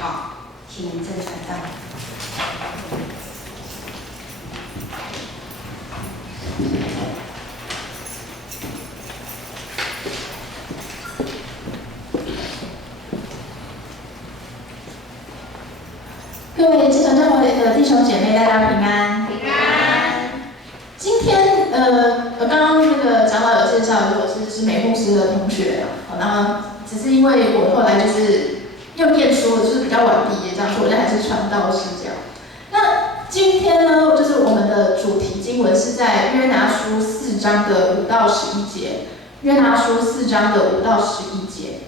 好，请正传道。各位基督教会的弟兄姐妹，大家平安。平安。今天刚刚那个长老有介绍，我是美牧师的同学啊，那只是因为我后来就是又念书了，就是比较晚毕业这样，所以我就还是传道士这样。那今天呢，就是我们的主题经文是在约拿书4章的5到11节。约拿书4章的5到11节，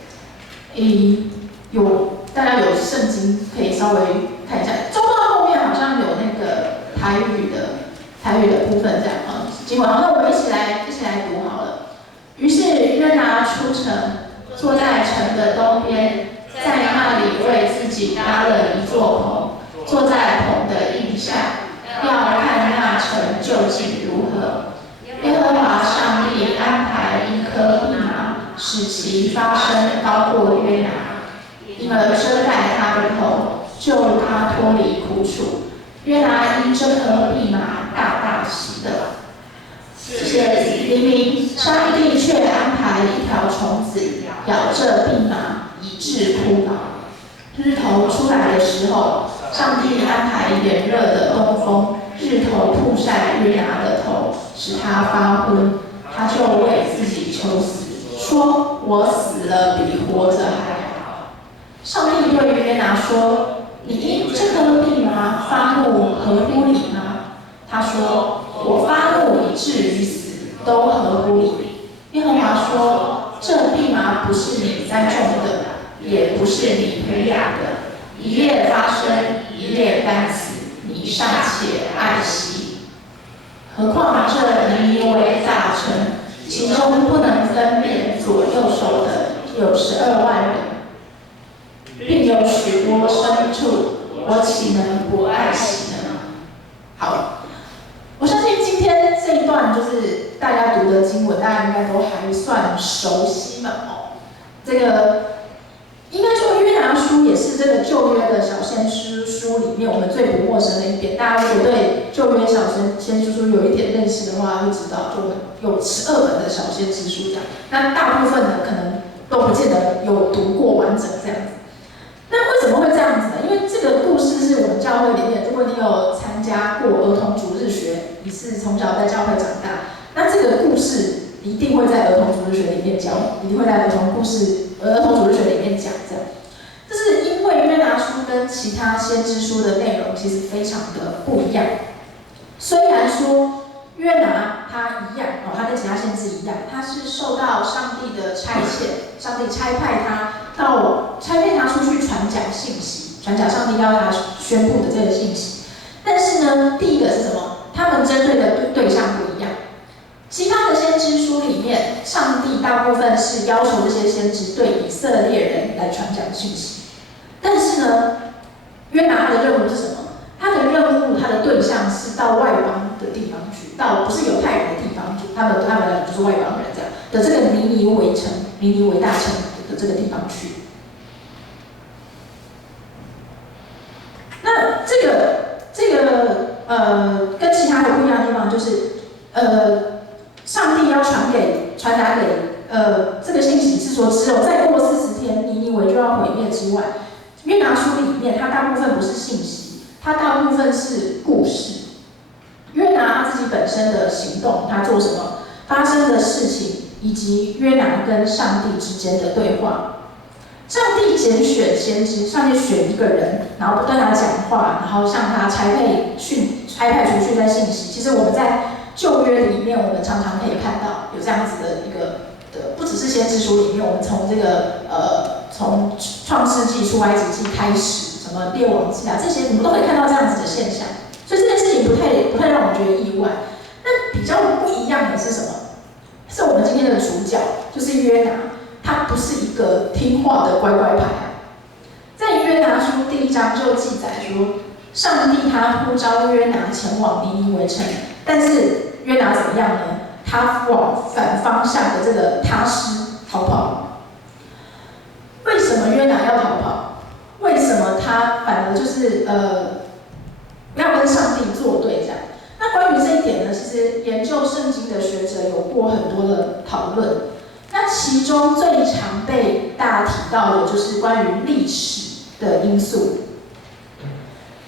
大家有圣经可以稍微看一下，中文后面好像有那个台语的部分这样啊，经文好，那我们一起来读好了。于是约拿出城，坐在城的东边，在那里为自己搭了一座棚，坐在棚的荫下，要看那城究竟如何。耶和华上帝安排一棵蓖麻，使其发生高过约拿，因而遮盖他的头，救他脱离苦楚。约拿因这棵蓖麻大大喜乐。谢谢黎明，上帝却安排一条虫子咬着蓖麻，以致枯槁。日头出来的时候，上帝安排炎热的东风，日头曝晒约拿的头，使他发昏，他就为自己求死，说：“我死了比活着还好。”上帝对约拿说：“你因这棵蓖麻发怒，合乎理吗？”他说：“我发怒以至于死，都合乎理。”耶和华说：“这蓖麻不是你栽种的，也不是你培养的，一夜发生，一夜干死，你尚且爱惜。何况这尼尼微大城，其中不能分辨左右手的有12万人，并有许多牲畜，我岂能不爱惜呢？”好，我相信今天这一段就是大家读的经文，大家应该都还算熟悉嘛。这个应该说约拿书也是这个旧约的小先知书里面我们最不陌生的一篇。大家如果对旧约小先知书有一点认识的话，会知道就我们有12本的小先知书这样。那大部分呢可能都不见得有读过完整这样子。那为什么会这样子呢？因为这个故事是我们教会里面，如果你有参加过儿童主日学，你是从小在教会长大，那这个故事一定会在儿童主日学里面教，一定会在儿童主日学里面讲这样。这是因为约拿书跟其他先知书的内容其实非常的不一样。虽然说约拿他一样他跟其他先知一样，他是受到上帝的差遣，上帝差派他出去传讲信息，传讲上帝要他宣布的这个信息。但是呢，第一个是什么？他们针对的对象不一样。其他的先知书里面，上帝大部分是要求这些先知对以色列人来传讲信息，但是呢，约拿他的任务是什么？他的任务，他的对象是到外邦的地方去，到不是犹太人的地方去，他们就是外邦人这样的这个尼尼微大城的这个地方去。那这个跟其他的不一样的地方就是上帝要传达给这个信息是说，只有再过40天，尼尼微就要毁灭之外，约拿书里面它大部分不是信息，它大部分是故事。约拿他自己本身的行动，他做什么，发生的事情，以及约拿跟上帝之间的对话。上帝拣选先知，上帝选一个人，然后跟他讲话，然后向他差派出去的信息。其实我们在旧约里面，我们常常可以看到有这样子的一个不只是先知书里面，我们从这个从创世纪、出埃及记开始，什么列王记这些，我们都可以看到这样子的现象。所以这件事情不太让我们觉得意外。那比较不一样的是什么？是我们今天的主角，就是约拿。他不是一个听话的乖乖牌在约拿书第1章就记载说，上帝他呼召约拿前往尼尼微城，但是约拿怎么样呢？他往反方向的这个他施逃跑。为什么约拿要逃跑？为什么他他反而就是要跟上帝作对这样。那关于这一点呢，其实研究圣经的学者有过很多的讨论。那其中最常被大家提到的就是关于历史的因素。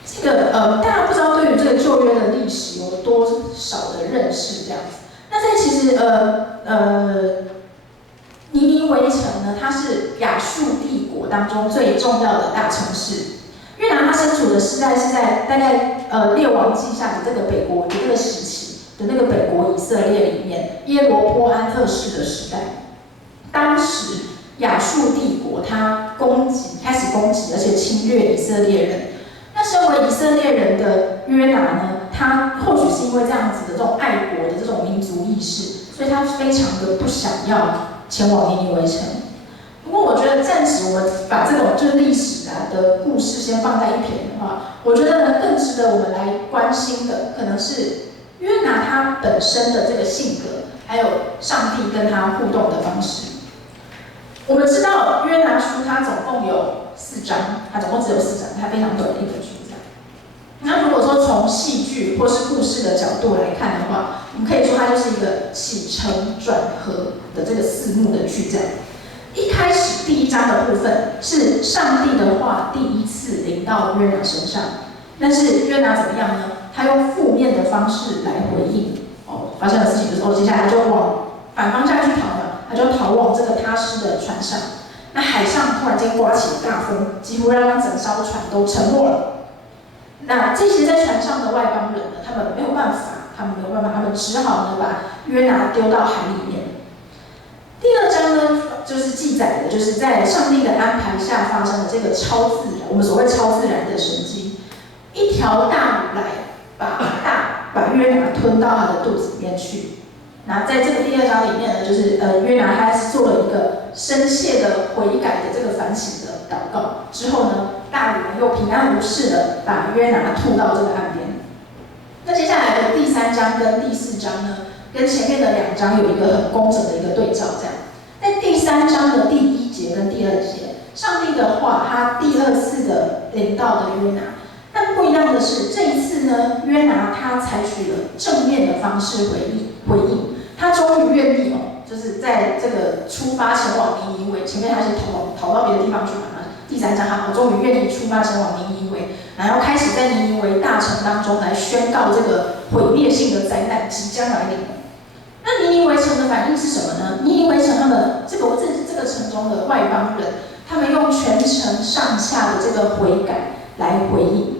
这个大家不知道对于这个旧约的历史有多少的认识这样子。那在其实尼尼微城呢，它是亚述帝国当中最重要的大城市。约拿他身处的时代是在大概列王记下的这个北国的这个时期的那个北国以色列里面，耶罗波安二世的时代。当时亚述帝国它开始攻击，而且侵略以色列人。那身为以色列人的约拿呢，他或许是因为这样子的这种爱国的这种民族意识，所以他非常的不想要前往尼尼微城。不过我觉得暂时我们把这种就是历史的故事先放在一边的话，我觉得呢更值得我们来关心的，可能是约拿他本身的这个性格，还有上帝跟他互动的方式。我们知道约拿书它总共有4章，它总共只有4章，它非常短的一本书这样。那如果说从戏剧或是故事的角度来看的话，我们可以说它就是一个起承转合的这个4幕的剧这样。一开始第1章的部分是上帝的话第一次临到约拿身上，但是约拿怎么样呢？他用负面的方式来回应。发生的事情就是接下来他就往反方向去逃嘛。他就逃往这个他施的船上，那海上突然间刮起大风，几乎让整艘船都沉没了。那这些在船上的外邦人呢，他们没有办法，他们只好呢把约拿丢到海里面。第2章呢，就是记载的，就是在上帝的安排下发生的这个超自然，我们所谓超自然的神迹，一条大鱼来把约拿吞到他的肚子里面去。那在这个第2章里面呢，就是约拿他是做了一个深切的悔改的这个反省的祷告，之后呢，大鱼又平安无事的把约拿吐到这个岸边。那接下来的第3章跟第4章呢，跟前面的2章有一个很工整的一个对照，这样。在第3章的第1节跟第2节，上帝的话他第2次的临到的约拿。但不一样的是，这一次呢，约拿他采取了正面的方式回应，他终于愿意就是在这个出发前往尼尼微，前面他是逃到别的地方去嘛，第3章他终于愿意出发前往尼尼微，然后开始在尼尼微大城当中来宣告这个毁灭性的灾难即将来临。那尼尼微城的反应是什么呢？尼尼微城他们这个城中的外邦人，他们用全城上下的这个悔改来回应。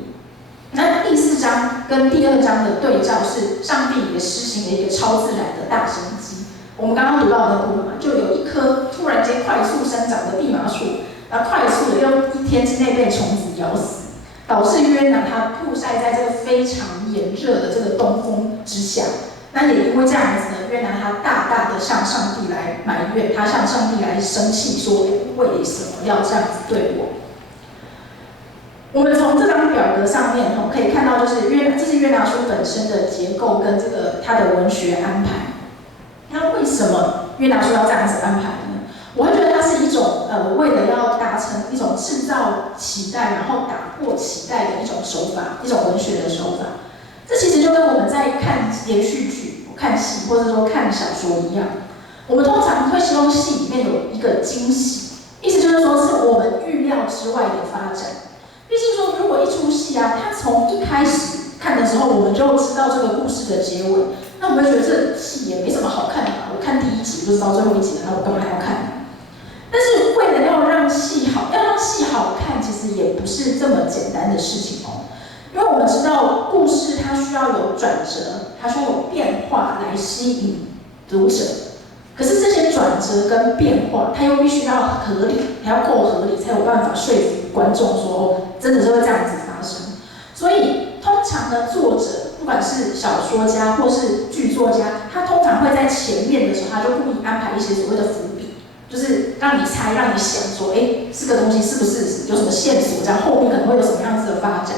那第4章跟第2章的对照是上帝也施行了一个超自然的大神迹。我们刚刚读到的部分嘛，就有一棵突然间快速生长的蓖麻树，然后快速的用1天之内被虫子咬死，导致约拿他曝晒在这个非常炎热的这个东风之下。那也因为这样子呢，约拿他大大的向上帝来埋怨，他向上帝来生气，说为什么要这样子对我？我们从这张表格上面可以看到，这是约拿书本身的结构跟这个它的文学安排。那为什么约拿书要这样子安排呢？我会觉得它是一种为了要达成一种制造期待，然后打破期待的一种手法，一种文学的手法。这其实就跟我们在看连续剧、看戏或者说看小说一样，我们通常会希望戏里面有一个惊喜，意思就是说是我们预料之外的发展。毕竟说，如果一出戏它从一开始看的时候，我们就知道这个故事的结尾，那我们会觉得这戏也没什么好看的嘛。我看第1集就知道最后一集了，那我干嘛还要看呢？但是为了要让戏好看，其实也不是这么简单的事情因为我们知道故事它需要有转折，它需要有变化来吸引读者。可是这些转折跟变化，它又必须要合理，还要够合理，才有办法说服观众说真的是会这样子发生。所以通常呢，作者不管是小说家或是剧作家，他通常会在前面的时候，他就故意安排一些所谓的伏笔，就是让你猜，让你想说，这个东西是不是有什么线索，这样后面可能会有什么样子的发展。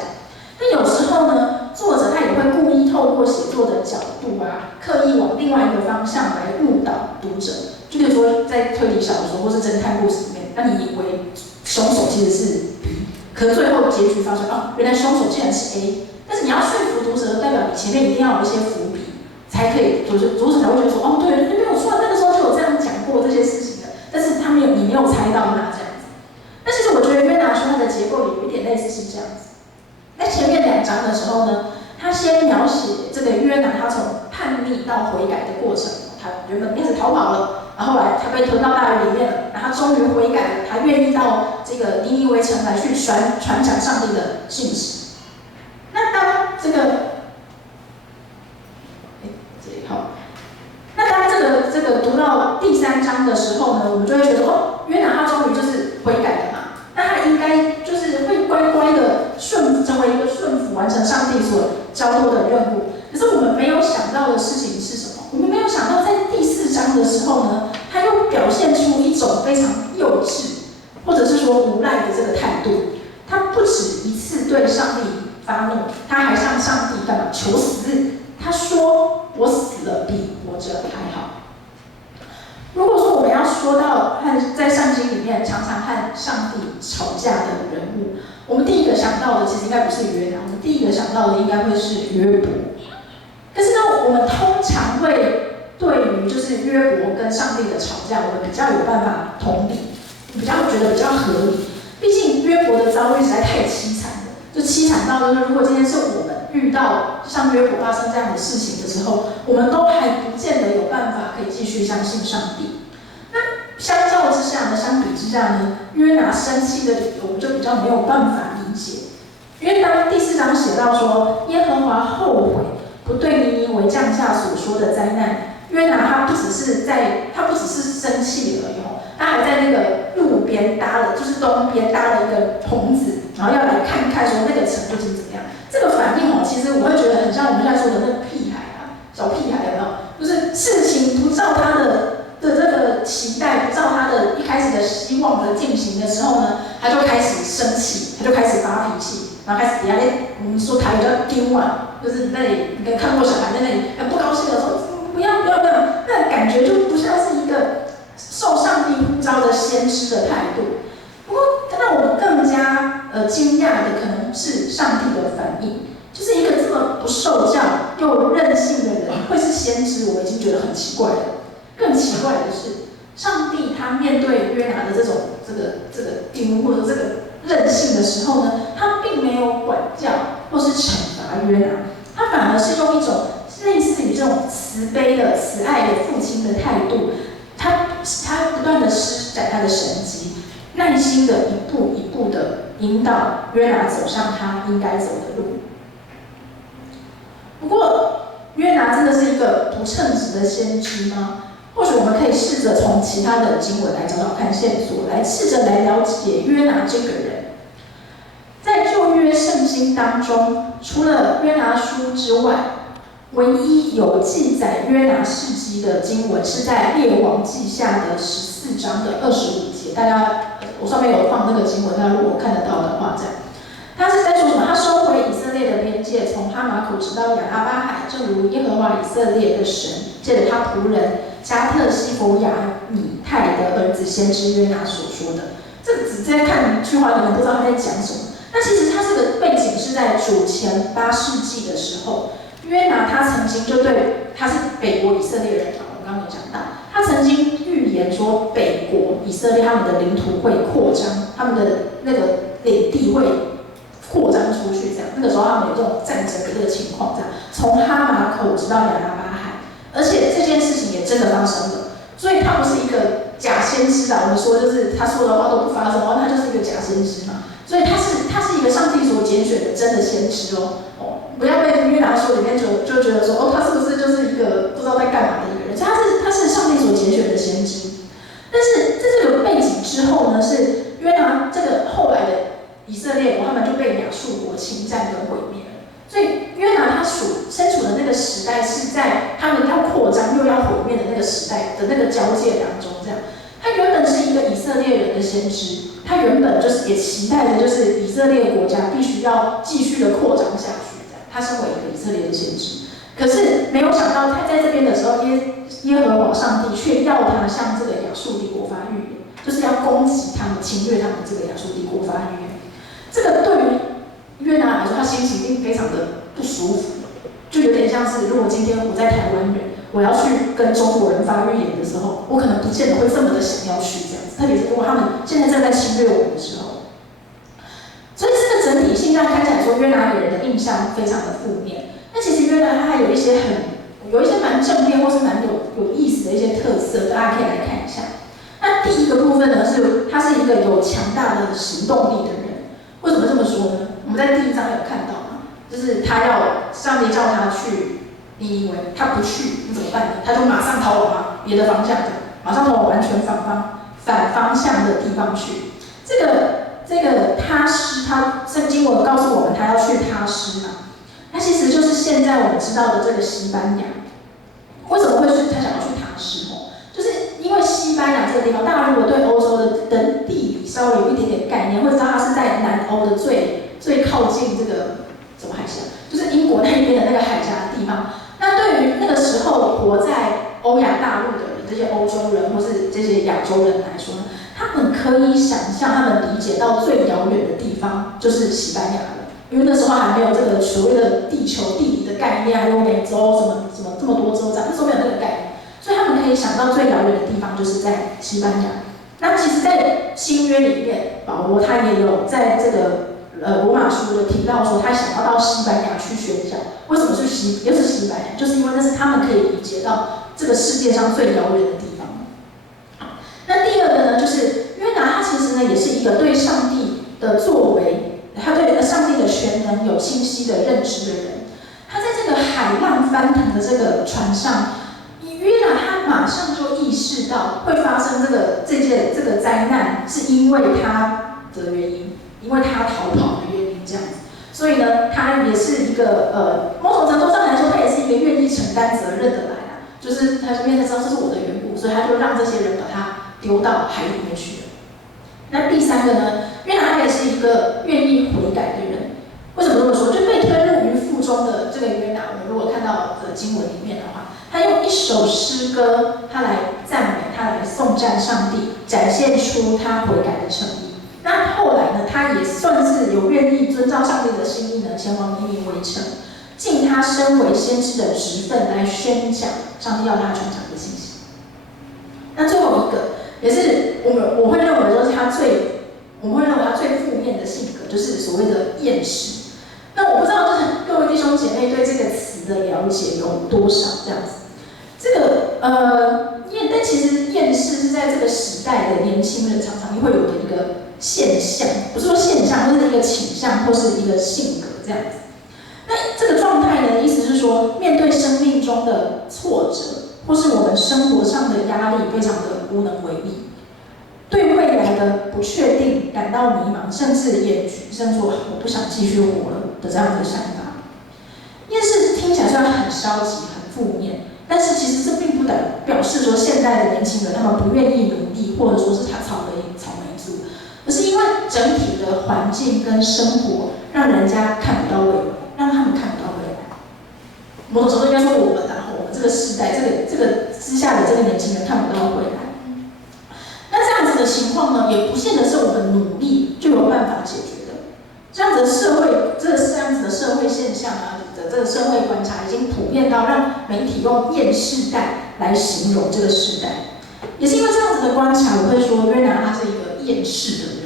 那有时候呢，作者他也会故意透过写作的角度刻意往另外一个方向来误导读者。就比如说，在推理小说或是侦探故事里面，那你以为凶手其实是 B，可最后结局发现，哦，原来凶手竟然是 A。但是你要说服读者，代表你前面一定要有一些伏笔，才可以，读者才会觉得说，哦，对，没有错，那个时候就有这样讲过这些事情的，但是你没有猜到那这样子。那其实我觉得约拿书它的结构也有一点类似是这样子。在前面2章的时候呢，他先描写这个约拿他从叛逆到悔改的过程，他原本开始逃跑了。然后后来他被吞到大鱼里面了，然后他终于悔改了，他愿意到这个尼尼微城来去传讲上帝的信息。那当这个，好，那当这个读到第3章的时候呢，我们就会觉得哦，约拿他终于就是悔改了嘛，那他应该就是会乖乖的成为一个顺服，完成上帝所交托的任务。可是我们没有想到的事情是什么？我们没有想到，在第4章的时候呢，他又表现出一种非常幼稚，或者是说无赖的这个态度。他不止一次对上帝发怒，他还向上帝干嘛？求死。他说：“我死了比活着还好。”如果说我们要说到在圣经里面常常和上帝吵架的人物，我们第一个想到的其实应该不是约拿，我们第一个想到的应该会是约伯。可是呢，我们通常会对于就是约伯跟上帝的吵架，我们比较有办法同理，比较觉得比较合理。毕竟约伯的遭遇实在太凄惨了，就凄惨到就是如果今天是我们遇到像约伯发生这样的事情的时候，我们都还不见得有办法可以继续相信上帝。那相较之下呢，相比之下呢，约拿生气的理由我们就比较没有办法理解。因为当第4章写到说耶和华后悔不对尼尼微降下所说的灾难，约拿他不只是生气而已，他还在那个路边搭了，就是东边搭了一个棚子，然后要来看看说那个城究竟怎么样。这个反应其实我会觉得很像我们现在说的那个屁孩啊，小屁孩有没有？就是事情不照他的这个期待，不照他的一开始的希望的进行的时候呢，他就开始生气，他就开始发脾气。然后开始底下我们说台语叫丢啊，就是那里你看过小孩在那里不高兴的说不要，那感觉就不像是一个受上帝呼召的先知的态度。不过让我们更加惊讶的可能是上帝的反应，就是一个这么不受教又任性的人会是先知，我们已经觉得很奇怪了。更奇怪的是，上帝他面对约拿的这个丢或者这个任性的时候呢，他并没有管教或是惩罚约拿，他反而是用一种类似于这种慈悲的、慈爱的父亲的态度，他不断的施展他的神迹，耐心的一步一步的引导约拿走上他应该走的路。不过，约拿真的是一个不称职的先知吗？或许我们可以试着从其他的经文来找找看线索，来试着来了解约拿这个人。在旧约圣经当中，除了约拿书之外，唯一有记载约拿事迹的经文是在列王记下的14章的25节。大家，我上面有放那个经文，大家如果看得到的话，这样。他是在说什么？他收回以色列的边界，从哈马谷直到亚拉巴海，正如耶和华以色列的神借着他仆人加特西弗亚米泰的儿子先知约拿所说的。这个只在看一句话，你们不知道他在讲什么。那其实他这个背景是在主前8世纪的时候，约拿他曾经就对，他是北国以色列人嘛，我刚刚有讲到，他曾经预言说北国以色列他们的领土会扩张，他们的那个领地会扩张出去，这样。那个时候他们有这种战争的这个情况，这样从哈马口直到亚拉巴海，而且这件事情也真的发生了，所以他不是一个假先知啊。我们说就是他说的话都不发生，他就是一个假先知嘛。所以他是一个上帝所拣选的真的先知哦。不要被约拿书里面就觉得说他是不是就是一个不知道在干嘛的一个人？他是上帝所拣选的先知。但是在这个背景之后呢，是约拿这个后来的以色列国，他们就被亚述国侵占跟毁灭了。所以约拿他身处的那个时代是在他们要扩张又要毁灭的那个时代的那个交界当中，这样。他原本是一个以色列人的先知，他原本就是也期待的就是以色列国家必须要继续的扩张下去，这样。他身为一个以色列的先知，可是没有想到他在这边的时候，耶和华上帝却要他向这个亚述帝国发预言，就是要攻击他们、侵略他们这个亚述帝国发预言。这个对于约拿来说，他心情一定非常的不舒服，就有点像是如果今天我在台湾人，我要去跟中国人发预言的时候，我可能不见得会这么的想要去这样子，特别是如果他们现在正在侵略我们的时候。所以这个整体性上看起来说，约拿给人的印象非常的负面。那其实约拿他还有一些蛮正面或是蛮有意思的一些特色，大家可以来看一下。那第一个部分呢，是他是一个有强大的行动力的人。为什么这么说呢？我们在第1章有看到嘛，就是上帝叫他去尼尼微，他不去，你怎么办呢？他就马上逃往别的方向的，马上逃往完全反方向的地方去。这个他施，圣经文告诉我们他要去他施嘛，那其实就是现在我们知道的这个西班牙。为什么会他想要去他施？就是因为西班牙这个地方，大家如果对欧洲的地理稍微有一点点概念，会知道它是在南欧的最靠近这个什么海峡，就是英国那边的那个海峡的地方。那对于那个时候活在欧亚大陆的人，这些欧洲人或是这些亚洲人来说呢，他们可以想象，他们理解到最遥远的地方就是西班牙了，因为那时候还没有这个所谓的地球地理的概念，还有美洲什么这么多州这样，那时候没有那个概念，所以他们可以想到最遥远的地方就是在西班牙。那其实，在新约里面，保罗他也有在这个罗马书的提到说，他想要到西班牙去宣教。为什么是又是西班牙？就是因为那是他们可以理解到这个世界上最遥远的地方。那第二个呢，就是约拿他其实呢也是一个对上帝的作为，他对上帝的全能有清晰的认知的人。他在这个海浪翻腾的这个船上，约拿他马上就意识到会发生这个灾难，是因为他的原因，因为他逃跑的原因这样子。所以呢，他也是一个某种程度上来说，他也是一个愿意承担责任的来啊，就是他面对知道这是我的缘故，所以他就让这些人把他丢到海里面去了。那第三个呢，约拿他也是一个愿意悔改的人。为什么这么说？就被推入鱼腹中的这个约拿，我们如果看到经文里面的话，他用一首诗歌，他来赞美，他来颂赞上帝，展现出他悔改的诚意。那后来呢，他也算是有愿意遵照上帝的心意呢，前往尼尼微城，尽他身为先知的职分来宣讲上帝要他传讲的信息。那最后一个，也是我会认为说我们会认为他最负面的性格，就是所谓的厌世。那我不知道，就是各位弟兄姐妹对这个词的了解有多少？这样子，这个但其实厌世是在这个时代的年轻人常常会有的一个现象，不是说现象，就是一个倾向或是一个性格这样子。那这个状态呢，意思是说，面对生命中的挫折，或是我们生活上的压力，非常的无能为力，对未来的不确定感到迷茫，甚至厌倦，甚至说我不想继续活了的这样的想法。厌世听起来虽然很消极、很负面，但是其实这并不表示说现在的年轻人他们不愿意努力，或者说是他草莓族，而是因为整体的环境跟生活让人家看不到未来，让他们看不到未来。某种程度应该说我们这个时代，这个之下的这个年轻人看不到未来。那这样子的情况呢，也不见得是我们努力就有办法解决的。这样子的社会现象啊的这个社会观察，已经普遍到让媒体用厌世代来形容这个时代。也是因为这样子的观察，我会说约拿他是一个厌世的人。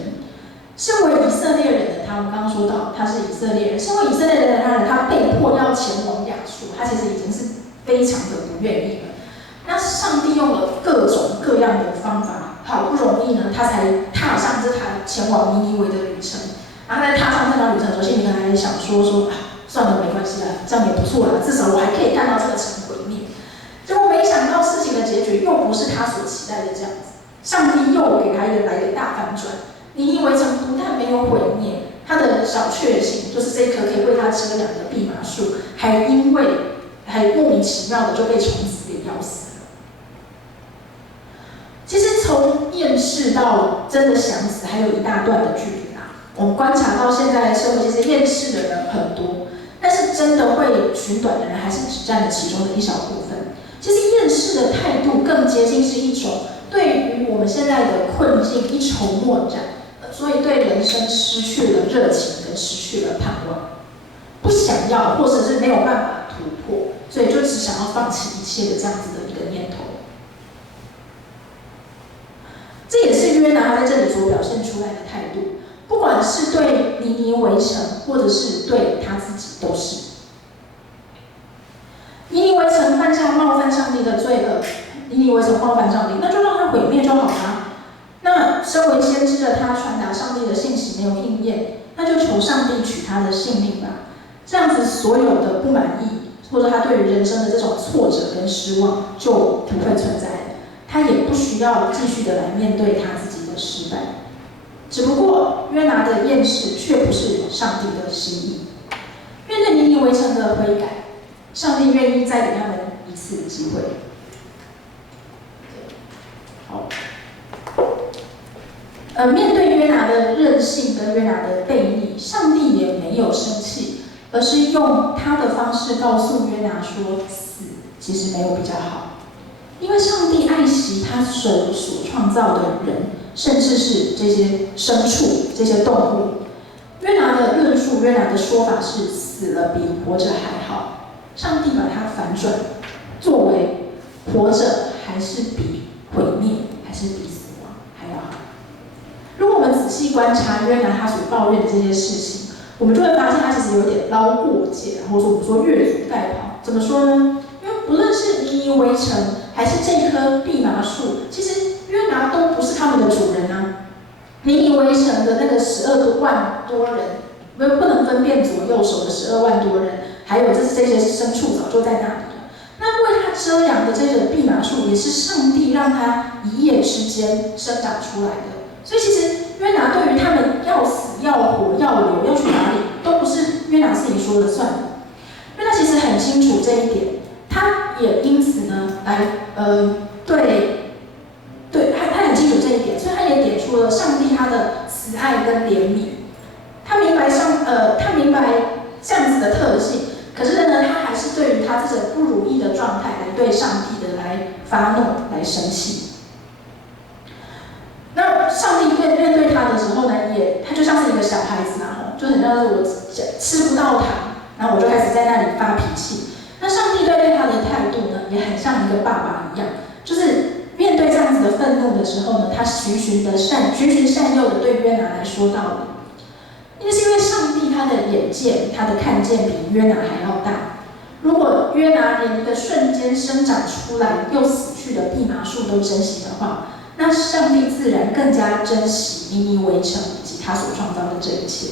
身为以色列人的他，我们刚刚说到他是以色列人，身为以色列人的他被迫要前往亚述，他其实已经是非常的不愿意了。那上帝用了各种各样的方法，好不容易呢，他才踏上这条前往尼尼微的旅程。然后在踏上这条旅程的时候，心里可能还想说算了，没关系啦，这样也不错啦，至少我还可以看到这个城毁灭。结果没想到事情的结局又不是他所期待的这样子，上帝又给他来一个大反转。尼尼微城不但没有毁灭，他的小确幸就是这棵可以为他遮阳的蓖麻树，还莫名其妙的就被虫子给咬死了。其实从厌世到真的想死，还有一大段的距离啦。我们观察到现在的社会，其实厌世的人很多，但是真的会寻短的人还是只占了其中的一小部分。其实厌世的态度更接近是一种对于我们现在的困境一筹莫展，所以对人生失去了热情，跟失去了盼望，不想要，或者是没有办法突破，所以就只想要放弃一切的这样子的一个念头。这也是约拿在这里所表现出来的态度，不管是对尼尼微城，或者是对他自己，都是。尼尼微城犯下冒犯上帝的罪恶，尼尼微城冒犯上帝，那就让他毁灭就好了。那身为先知的他传达上帝的信息没有应验，那就求上帝取他的性命吧。这样子所有的不满意，或者他对于人生的这种挫折跟失望就不会存在了。他也不需要继续的来面对他自己的失败。只不过约拿的厌世却不是上帝的心意。面对尼尼微城的悔改，上帝愿意再给他们一次机会。好。面对约拿的任性跟约拿的悖逆，上帝也没有生气，而是用他的方式告诉约拿说，死其实没有比较好，因为上帝爱惜他手所创造的人，甚至是这些牲畜、这些动物。约拿的论述，约拿的说法是死了比活着还好，上帝把它反转，作为活着还是比毁灭，还是比死亡还要好。如果我们仔细观察约拿他所抱怨的这些事情，我们就会发现他其实有点捞过界，或者说我们说越俎代庖。怎么说呢？因为不论是尼尼微城，还是这棵蓖麻树，其实约拿都不是他们的主人啊。尼尼微城的那个12万多人，不能分辨左右手的12万多人，还有这些牲畜早就在那里了。那为他遮阳的这个蓖麻树，也是上帝让它一夜之间生长出来的。所以其实约拿对于他们要死要活要留要去哪里，都不是约拿自己说了算的。约拿其实很清楚这一点，他也因此呢他很清楚这一点，所以他也点出了上帝他的慈爱跟怜悯。他明白这样子的特性，可是呢，他还是对于他这种不如意的状态来对上帝的来发怒来生气。那上帝面对他的时候呢，他就像是一个小孩子啊，就很像是我吃不到糖，然后我就开始在那里发脾气。那上帝对他的态度呢，也很像一个爸爸一样，就是面对这样子的愤怒的时候呢，他循循善诱的对约拿来说道理。那是因为上帝他的眼见，他的看见比约拿还要大。如果约拿连一个瞬间生长出来又死去的蓖麻树都珍惜的话，那上帝自然更加珍惜尼尼微城以及他所创造的这一切。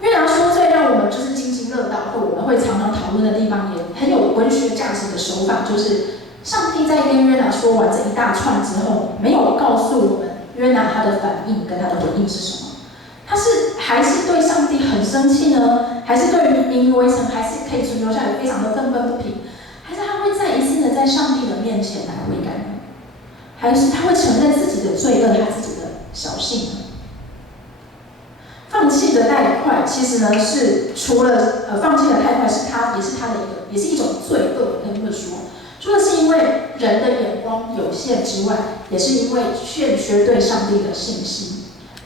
约拿说最让我们就是津津乐道，或我们会常常讨论的地方，也很有文学价值的手法，就是上帝在跟约拿说完这一大串之后，没有告诉我们约拿他的反应跟他的回应是什么。他还是对上帝很生气呢，还是对于尼尼微城还是可以存留下来非常的愤愤不平，还是他会再一次的在上帝的面前来悔改呢？还是他会承认自己的罪恶，他自己的小性呢？放弃的太快，其实呢是除了放弃的太快是也是一种罪恶，可以这么说。除了是因为人的眼光有限之外，也是因为欠缺对上帝的信心。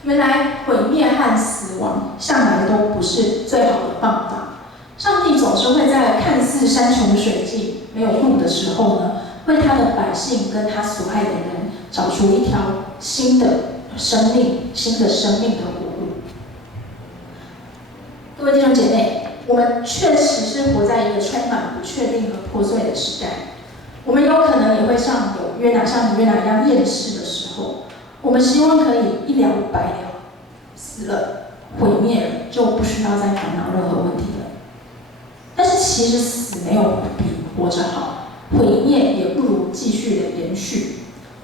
原来毁灭和死亡向来都不是最好的办法。上帝总是会在看似山穷水尽、没有路的时候呢，为他的百姓跟他所爱的人找出一条新的生命的活路。各位弟兄姐妹，我们确实是活在一个充满不确定和破碎的时代。我们有可能也会像约拿一样厌世的时候，我们希望可以一了百了，死了，毁灭了，就不需要再烦恼任何问题了。但是其实死没有比活着好，毁灭也不如继续的延续。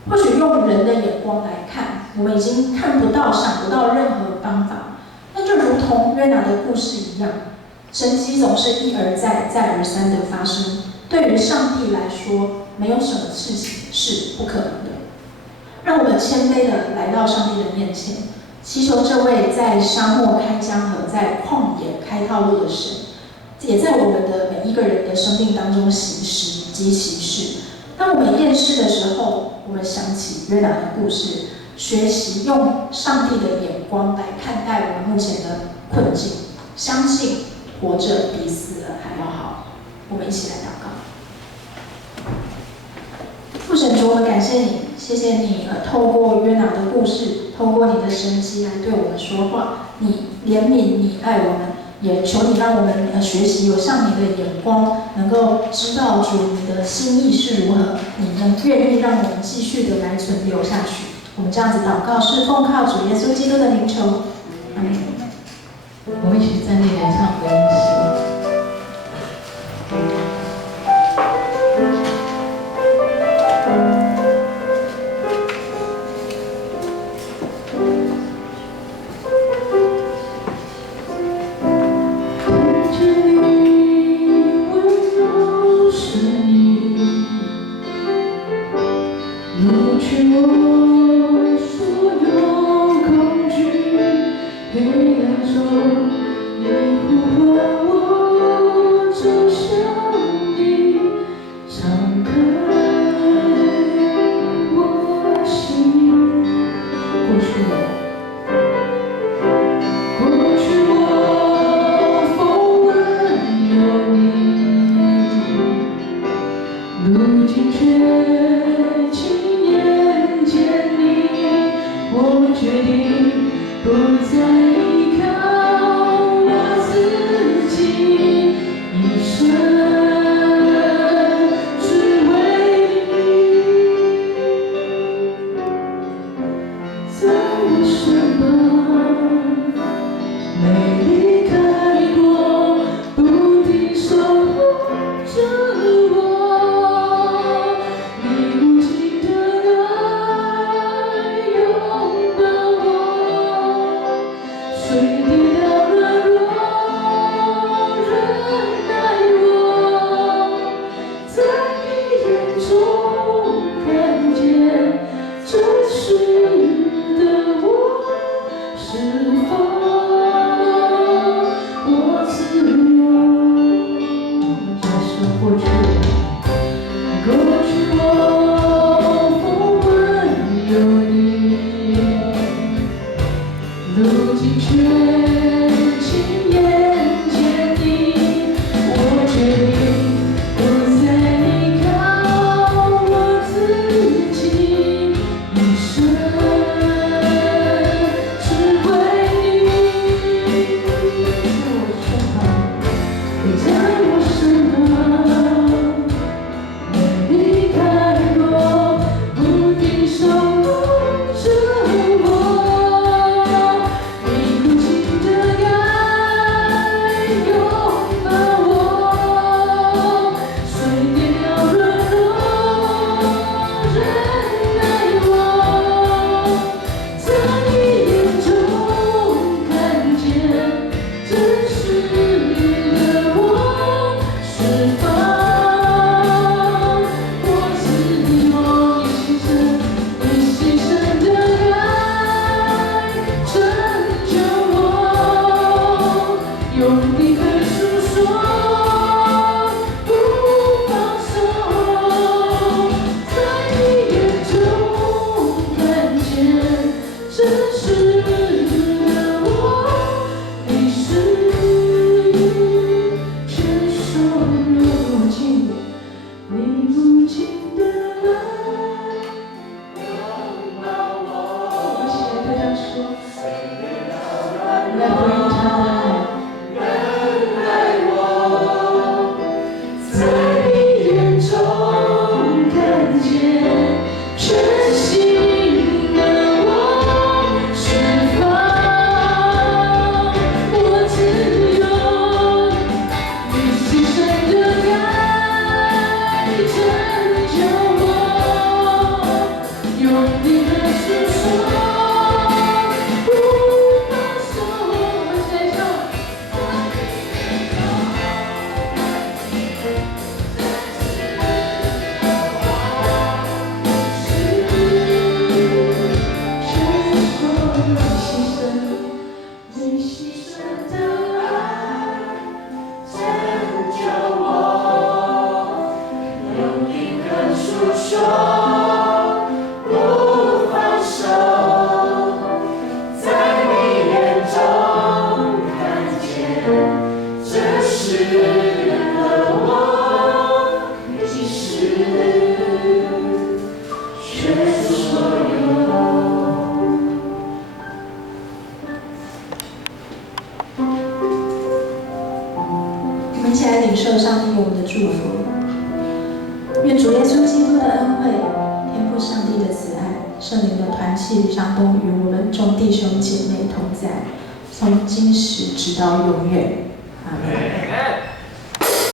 或许用人的眼光来看，我们已经看不到、想不到任何方法。那就如同约拿的故事一样，神迹总是一而再、再而三的发生。对于上帝来说，没有什么事情是不可能的。让我们谦卑的来到上帝的面前，祈求这位在沙漠开江河、在旷野开道路的神，也在我们的每一个人的生命当中行使及启示。当我们厌世的时候，我们想起约拿的故事，学习用上帝的眼光来看待我们目前的困境，相信活着比死了还要好。我们一起来祷告。父神主，我们感谢你，谢谢你透过约拿的故事，透过你的神迹来对我们说话。你怜悯，你爱我们，也求你让我们学习有像你的眼光，能够知道主你的心意是如何，你能愿意让我们继续的来存留下去。我们这样子祷告，是奉靠主耶稣基督的名求。阿门。我们一起站立来唱福音诗。守护着我，你无情的爱。我们一起来领受上帝给我们的祝福。愿主耶稣基督的恩惠、天父上帝的慈爱、圣灵的团契与相通与我们众弟兄姐妹同在，从今时直到永远。阿门。